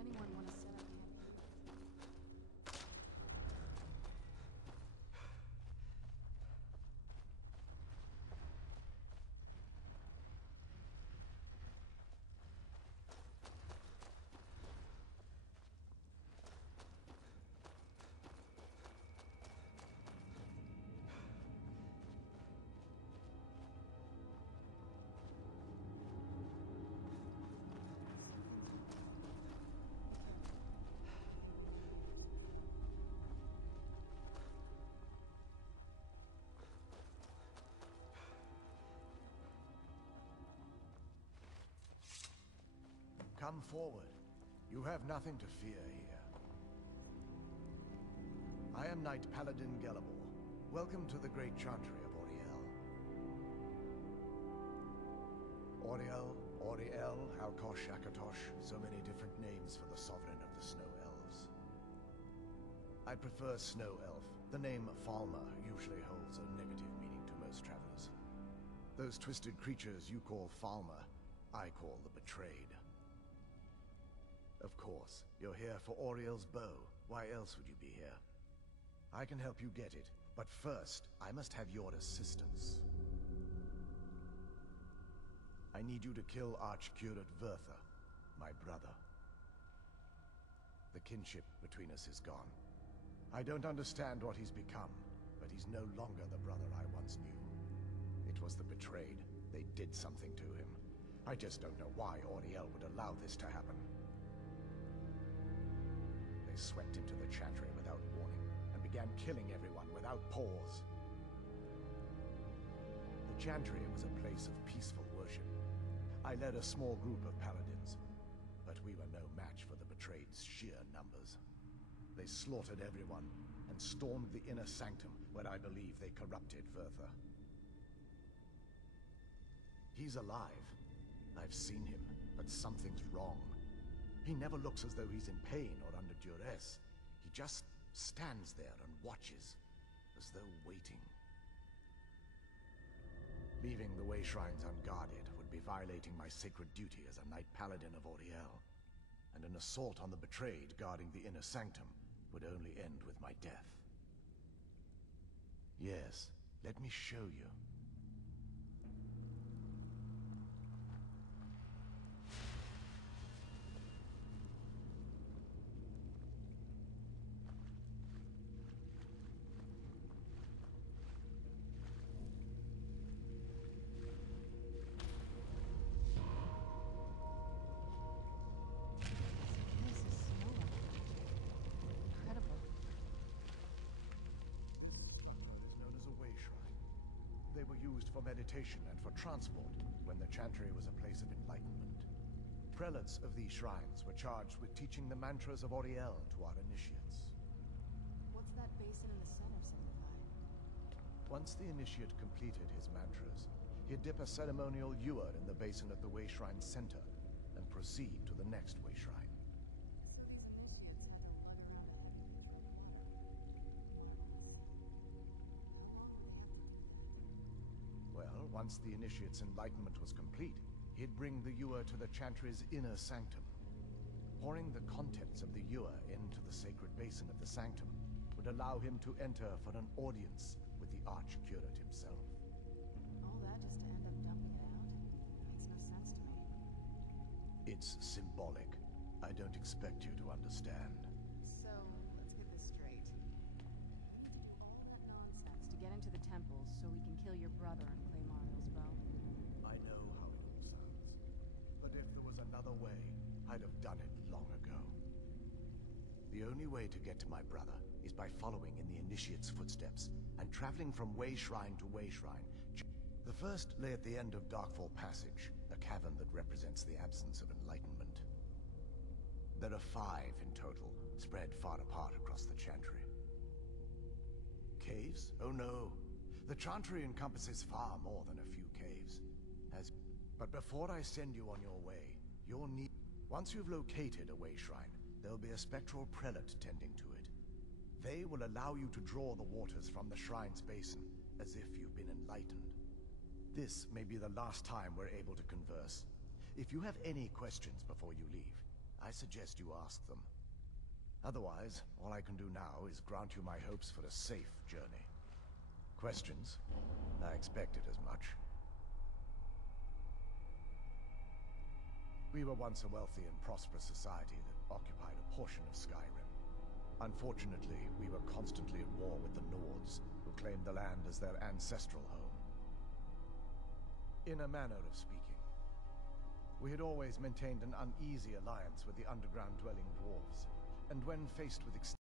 anyone want to set up camp? Come forward. You have nothing to fear here. I am Knight Paladin Gelabor. Welcome to the Great Chantry of Auriel. Auriel, Alkosh, Akatosh, so many different names for the sovereign of the Snow Elves. I prefer Snow Elf. The name Falmer usually holds a negative meaning to most travelers. Those twisted creatures you call Falmer, I call the Betrayed. Of course, you're here for Auriel's bow. Why else would you be here? I can help you get it, but first, I must have your assistance. I need you to kill Archcurate Vertha, my brother. The kinship between us is gone. I don't understand what he's become, but he's no longer the brother I once knew. It was the Betrayed. They did something to him. I just don't know why Auriel would allow this to happen. They swept into the Chantry without warning, and began killing everyone without pause. The Chantry was a place of peaceful worship. I led a small group of paladins, but we were no match for the Betrayed's sheer numbers. They slaughtered everyone, and stormed the inner sanctum, where I believe they corrupted Vertha. He's alive. I've seen him, but something's wrong. He never looks as though he's in pain or under duress. He just stands there and watches, as though waiting. Leaving the way shrines unguarded would be violating my sacred duty as a Knight Paladin of Auriel, and an assault on the Betrayed guarding the inner sanctum would only end with my death. Yes, let me show you. They were used for meditation and for transport when the Chantry was a place of enlightenment. Prelates of these shrines were charged with teaching the mantras of Auriel to our initiates. What's that basin in the center signify? Once the initiate completed his mantras, he'd dip a ceremonial ewer in the basin at the way shrine's center and proceed to the next way shrine. So these initiates had their blood around Well, once the initiate's enlightenment was complete, he'd bring the ewer to the Chantry's inner sanctum. Pouring the contents of the ewer into the sacred basin of the sanctum would allow him to enter for an audience with the Archcurate himself. All that just to end up dumping it out? Makes no sense to me. It's symbolic. I don't expect you to understand. So, let's get this straight. We need to do all that nonsense to get into the temples so we can kill your brother and claim Auriel's bow. I know how it all sounds. But if there was another way, I'd have done it long ago. The only way to get to my brother is by following in the initiate's footsteps and traveling from way shrine to way shrine. The first lay at the end of Darkfall Passage, a cavern that represents the absence of enlightenment. There are 5 in total, spread far apart across the Chantry. Caves? Oh no. The Chantry encompasses far more than a few caves. But before I send you on your way, you'll need... Once you've located a way shrine, there'll be a spectral prelate tending to it. They will allow you to draw the waters from the shrine's basin, as if you've been enlightened. This may be the last time we're able to converse. If you have any questions before you leave, I suggest you ask them. Otherwise, all I can do now is grant you my hopes for a safe journey. Questions? I expected as much. We were once a wealthy and prosperous society that occupied a portion of Skyrim. Unfortunately, we were constantly at war with the Nords, who claimed the land as their ancestral home. In a manner of speaking, we had always maintained an uneasy alliance with the underground-dwelling dwarves, and when faced with